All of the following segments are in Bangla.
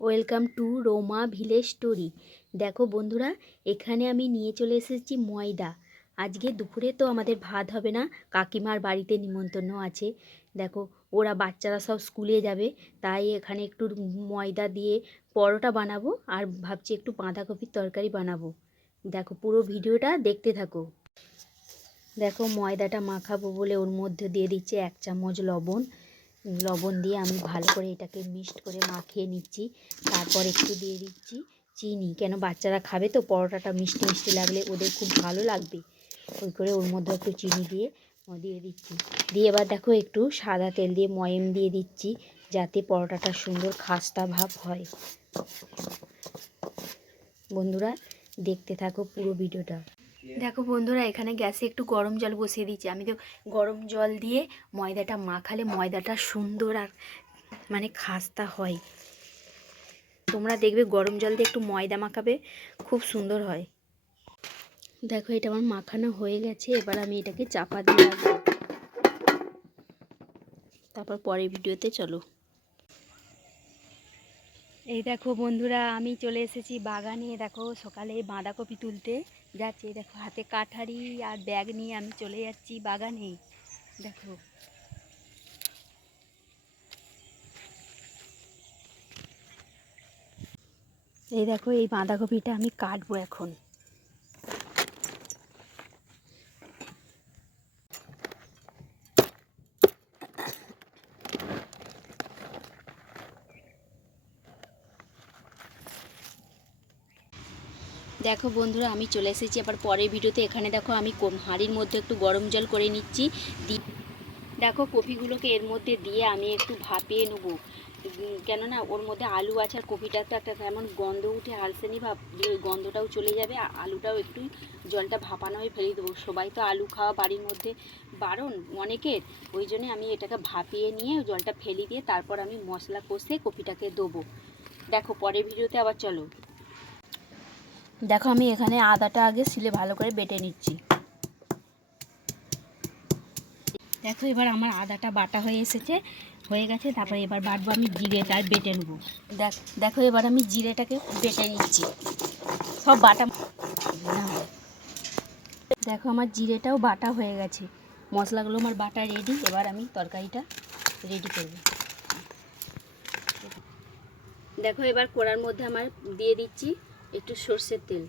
Welcome to Ruma village story. দেখো বন্ধুরা, এখানে আমি নিয়ে চলে এসেছি ময়দা। আজকে দুপুরে তো আমাদের ভাত হবে না, কাকিমার বাড়িতে নিমন্ত্রণ আছে। দেখো, ওরা বাচ্চারা সব স্কুলে যাবে, তাই এখানে একটু ময়দা দিয়ে পরোটা বানাবো, আর ভাবছি একটু বাঁধাকপির তরকারি বানাবো। দেখো, পুরো ভিডিওটা দেখতে থাকো। দেখো, ময়দাটা মাখাবো বলে ওর মধ্যে দিয়ে দিচ্ছে 1 চামচ লবণ। লবণ দিয়ে আমি ভালো করে এটাকে মিক্সড করে মাখিয়ে নিচ্ছি। তারপর একটু দিয়ে দিচ্ছি চিনি, কেন বাচ্চারা খাবে তো, পরোটাটা মিষ্টি মিষ্টি লাগলে ওদের খুব ভালো লাগবে। ওই করে ওর মধ্যে একটু চিনি দিয়ে দিচ্ছি। দিয়ে এবার দেখো, একটু সাদা তেল দিয়ে ময়ম দিয়ে দিচ্ছি, যাতে পরোটাটা সুন্দর খাস্তা ভাব হয়। বন্ধুরা, দেখতে থাকো পুরো ভিডিওটা। দেখো বন্ধুরা, এখানে গ্যাসে একটু গরম জল বসিয়ে দিচ্ছি। আমি তো গরম জল দিয়ে ময়দাটা মাখালে ময়দাটা সুন্দর আর খাস্তা হয়। তোমরা দেখবে গরম জল দিয়ে একটু ময়দা মাখাবে, খুব সুন্দর হয়। দেখো, এটা আমার মাখানো হয়ে গেছে। এবার আমি এটাকে চাপা দিয়ে রাখবো, তারপর পরের ভিডিওতে চলো। এই দেখো বন্ধুরা, আমি চলে এসেছি বাগানে। দেখো, সকালে বাঁধাকপি তুলতে যাচ্ছি। দেখো, হাতে কাঠারি আর ব্যাগ নিয়ে আমি চলে যাচ্ছি বাগানে। দেখো, এই দেখো, এই বাঁধাকপিটা আমি কাটবো এখন। দেখো বন্ধুরা, আমি চলে এসেছি আবার পরের ভিডিওতে। এখানে দেখো, আমি হাঁড়ির মধ্যে একটু গরম জল করে নিচ্ছি। দেখো, কপিগুলোকে এর মধ্যে দিয়ে আমি একটু ভাপিয়ে নেবো, কেননা ওর মধ্যে আলু আছে আর কপিটা তো একটা তেমন গন্ধ উঠে, আলসেনি ভাব, ওই গন্ধটাও চলে যাবে। আলুটাও একটু জলটা ভাপানো হয়ে ফেলে দেবো। সবাই তো আলু খাওয়া বাড়ির মধ্যে বারণ অনেকের, ওই জন্যে আমি এটাকে ভাপিয়ে নিয়ে জলটা ফেলে দিয়ে তারপর আমি মশলা কষে কপিটাকে দেবো। দেখো, পরের ভিডিওতে আবার চলো। দেখো, আমি এখানে আদাটা আগে শিলে ভালো করে বেটে নিচ্ছি। দেখো, এবার আমার আদাটা বাটা হয়ে গেছে। তারপরে এবার বাটবো আমি জিরেটা, আর বেটে নেবো। দেখো, এবার আমি জিরেটাকে বেটে নিচ্ছি, সব বাটা। দেখো, আমার জিরেটাও বাটা হয়ে গেছে, মশলাগুলো আমার বাটা রেডি। এবার আমি তরকারিটা রেডি করব। দেখো, এবার কড়ার মধ্যে আমার দিয়ে দিচ্ছি একটু সর্ষের তেল।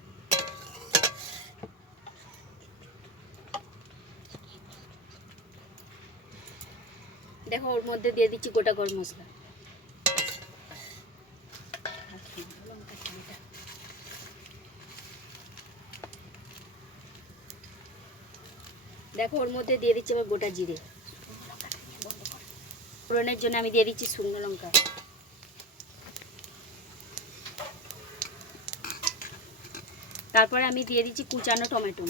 দেখো, ওর মধ্যে দিয়ে দিচ্ছি গোটা গরম মশলা। দেখো, ওর মধ্যে দিয়ে দিচ্ছি আবার গোটা জিরে। ফোড়নের জন্য আমি দিয়ে দিচ্ছি শুকনো লঙ্কা। তারপরে আমি দিয়ে দিচ্ছি কুচানো টমেটো।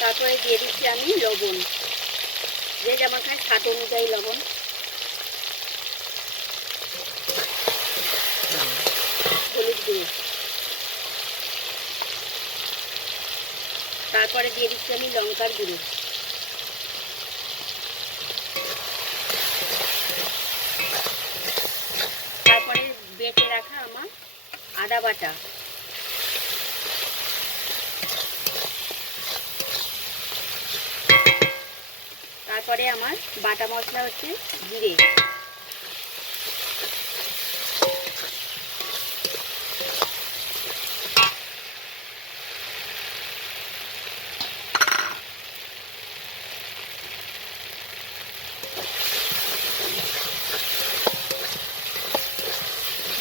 তারপরে দিয়ে দিচ্ছি আমি লবণ, যে যেমন খায় স্বাদ অনুযায়ী লবণ। হলুদ গুঁড়ো। তারপরে দিয়ে দিচ্ছি আমি লঙ্কার গুঁড়ো। তারপরে বেটে রাখা আমার আদা বাটা। তারপরে আমার বাটা মশলা হচ্ছে জিরে।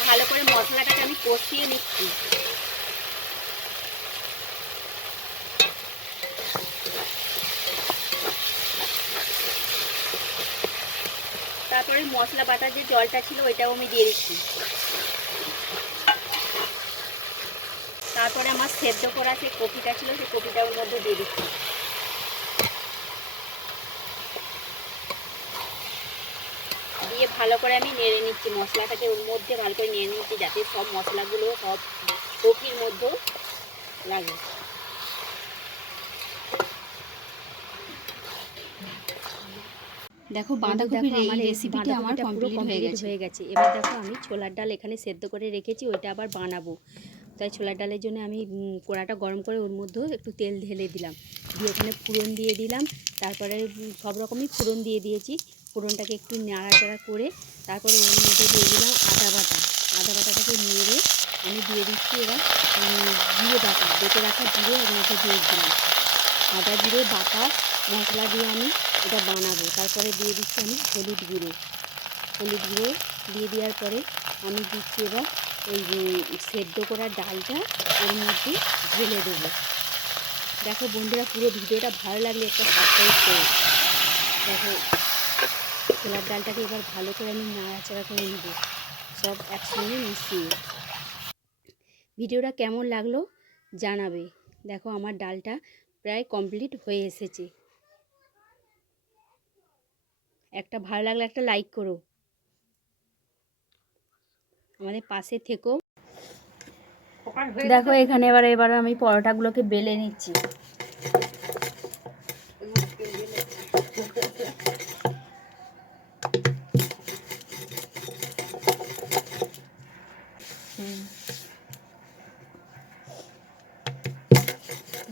ভালো করে মশলাটাকে আমি কষিয়ে নিচ্ছি। তারপরে মশলা বাটার যে জলটা ছিল ওইটাও আমি দিয়ে দিচ্ছি। তারপরে আমার সেদ্ধ করা যে কপিটা ছিল সেই কপিটা ওর মধ্যে দিয়ে দিচ্ছি। দিয়ে ভালো করে আমি নেড়ে নিচ্ছি, মশলাটাকে ওর মধ্যে ভালো করে নেড়ে নিচ্ছি যাতে সব মশলাগুলো সব কপির মধ্যে লাগে। দেখো বাঁধাকপির এই রেসিপিটা আমার কমপ্লিট হয়ে গেছে। এবার দেখো আমি ছোলার ডাল এখানে সেদ্ধ করে রেখেছি, ওইটা আবার বানাবো। তাই ছোলার ডালের জন্য আমি কড়াটা গরম করে ওর মধ্যেও একটু তেল ঢেলে দিলাম, দিয়ে ওখানে ফোড়ন দিয়ে দিলাম। তারপরে সব রকমই ফোড়ন দিয়ে দিয়েছি। ফোড়নটাকে একটু নাড়াচাড়া করে তারপরে ওর মধ্যে দিয়ে দিলাম আদা বাটা। আদা বাটাটাকে নেড়ে আমি দিয়ে দিচ্ছি এবার জিরে বাটা, বেটে রাখা জিরে ওর মধ্যে দিয়ে দিলাম। আদা জিরে বাটা মশলা দিয়ে আমি এটা বানাবো। তারপরে দিয়ে দিচ্ছি আমি হলুদ গুঁড়ো দিয়ে দেওয়ার পরে আমি দিচ্ছি এবার ওই সেদ্ধ করা ডালটা ওর মধ্যে ঢেলে দেবো। দেখো বন্ধুরা, পুরো ভিডিওটা ভালো লাগলে একটা সাবস্ক্রাইব করো। দেখো ছোলার ডালটাকে এবার ভালো করে আমি নাড়াচাড়া করে নেব সব একসঙ্গে মিশিয়ে। ভিডিওটা কেমন লাগলো জানাবে। দেখো আমার ডালটা প্রায় কমপ্লিট হয়ে এসেছে। একটা ভালো লাগলে একটা লাইক করো, আমাদের পাশে থেকো। দেখো এখানে এবার আমি পরোটাগুলোকে বেলে নিচ্ছি।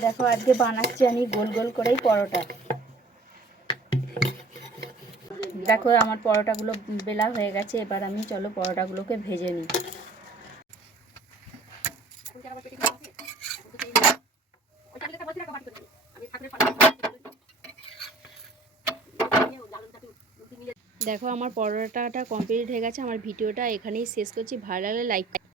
দেখো আজকে বানাচ্ছি আমি গোল গোল করেই পরোটা। দেখো আমার পরোটাগুলো বেলা হয়ে গেছে, এবার আমি চলো পরোটাগুলোকে ভেজে নিই। দেখো আমার পরোটাটা কমপ্লিট হয়ে গেছে। আমার ভিডিওটা এখানেই শেষ করছি। ভালো লাগলে লাইক